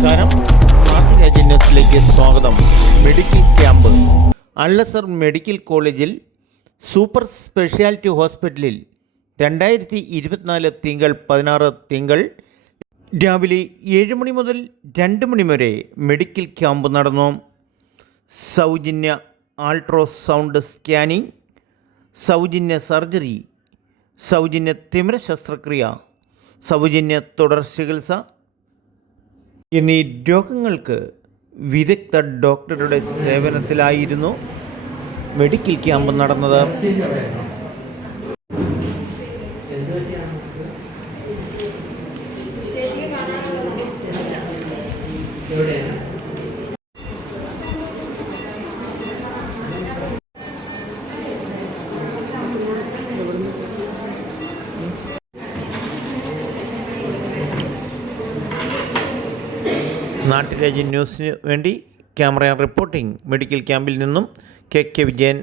നമസ്കാരം. നാട്ടുരാജ്യ ന്യൂസിലേക്ക് സ്വാഗതം. Medical camp. അൽഅസർ മെഡിക്കൽ കോളേജിൽ സൂപ്പർ സ്പെഷ്യാലിറ്റി ഹോസ്പിറ്റലിൽ 2024 തിങ്കൾ 16 തിങ്കൾ രാവിലെ 7 മണി മുതൽ 2 മണി വരെ മെഡിക്കൽ ക്യാമ്പ് നടന്നു. സൗജന്യ അൾട്രാസൗണ്ട് സ്കാനിംഗ്, സൗജന്യ സർജറി, സൗജന്യ തിമിര ശസ്ത്രക്രിയ, സൗജന്യ തുടർ ചികിത്സ എന്നീ രോഗങ്ങൾക്ക് വിദഗ്ധ ഡോക്ടറുടെ സേവനത്തിലായിരുന്നു മെഡിക്കൽ ക്യാമ്പ് നടന്നത്. നാട്ടുരാജ്യ ന്യൂസിന് വേണ്ടി ക്യാമറ റിപ്പോർട്ടിംഗ് മെഡിക്കൽ ക്യാമ്പിൽ നിന്നും കെ വിജയൻ.